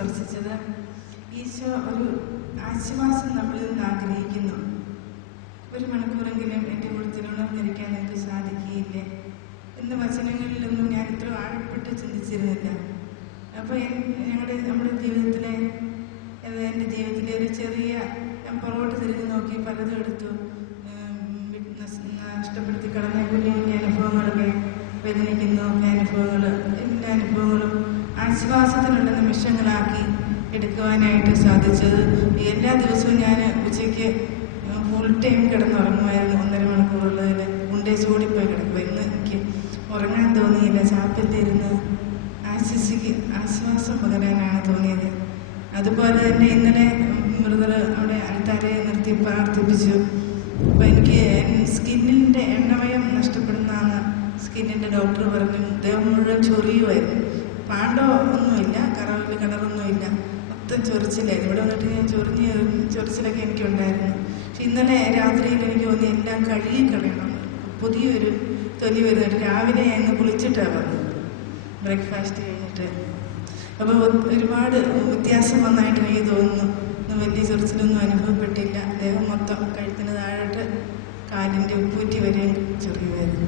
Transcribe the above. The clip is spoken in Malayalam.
സ്പർശിച്ചത്. ഈശോ ഒരു ആശ്വാസം നമ്മളിൽ നിന്ന് ആഗ്രഹിക്കുന്നു. 1 മണിക്കൂറെങ്കിലും എൻ്റെ കൂട്ടത്തിലുണർന്നിരിക്കാൻ എനിക്ക് സാധിക്കുകയില്ലേ എന്ന വചനങ്ങളിലൊന്നും ഞാൻ ഇത്ര ആഴപ്പെട്ട് ചിന്തിച്ചിരുന്നില്ല. അപ്പോൾ നമ്മുടെ ജീവിതത്തിലെ എൻ്റെ ജീവിതത്തിലെ ഒരു ചെറിയ ഞാൻ പുറകോട്ട് തിരിഞ്ഞ് നോക്കി പലതും എടുത്തു. നഷ്ടപ്പെടുത്തി കളഞ്ഞ കുഞ്ഞു കുഞ്ഞു അനുഭവങ്ങളൊക്കെ, വേദനിക്കുന്ന അനുഭവങ്ങൾ, എല്ലാ അനുഭവങ്ങളും ആശ്വാസത്തിനുള്ള നിമിഷങ്ങളാക്കി എടുക്കുവാനായിട്ട് സാധിച്ചത്. എല്ലാ ദിവസവും ഞാൻ ഉച്ചയ്ക്ക് ഫുൾ ടൈം കിടന്നുറങ്ങുമായിരുന്നു. 1.5 മണിക്കൂറുള്ളതിൽ ഉണ്ടേച്ച് ഓടിപ്പോയി കിടക്കും. ഇന്ന് എനിക്ക് ഉറങ്ങാൻ തോന്നിയില്ല. ചാപ്പത്തിരുന്ന് ആശ്വാസം പകരാനാണ് തോന്നിയത്. അതുപോലെ തന്നെ ഇന്നലെ മൃഗർ അവിടെ അൽത്താരയെ നിർത്തി പ്രാർത്ഥിപ്പിച്ചു. അപ്പോൾ എനിക്ക് സ്കിന്നിൻ്റെ എണ്ണമയം നഷ്ടപ്പെടുന്നതാണ് സ്കിന്നിൻ്റെ ഡോക്ടർ പറഞ്ഞു. ദേഹം മുഴുവൻ ചൊറിയുമായിരുന്നു. പാണ്ടോ ഒന്നുമില്ല, കളറൊന്നുമില്ല, മൊത്തം ചൊറിച്ചിലായിരുന്നു. ഇവിടെ വന്നിട്ട് ഞാൻ ചൊറിച്ചിലൊക്കെ എനിക്കുണ്ടായിരുന്നു. പക്ഷെ ഇന്നലെ രാത്രിയിൽ എനിക്ക് തോന്നി എല്ലാം കഴുകി കളയണം, പുതിയൊരു തൊലി വരുന്നുണ്ട്. രാവിലെ ഞാൻ കുളിച്ചിട്ടാണ് വന്നത്, ബ്രേക്ക്ഫാസ്റ്റ് കഴിഞ്ഞിട്ട്. അപ്പോൾ ഒരുപാട് വ്യത്യാസം വന്നായിട്ട് എനിക്ക് തോന്നുന്നു. വലിയ ചൊറിച്ചിലൊന്നും അനുഭവപ്പെട്ടില്ല. ദേഹം മൊത്തം കഴുത്തിന് താഴോട്ട് കാലിൻ്റെ ഉപ്പൂറ്റി വരെയും ചെറിയ വേദന.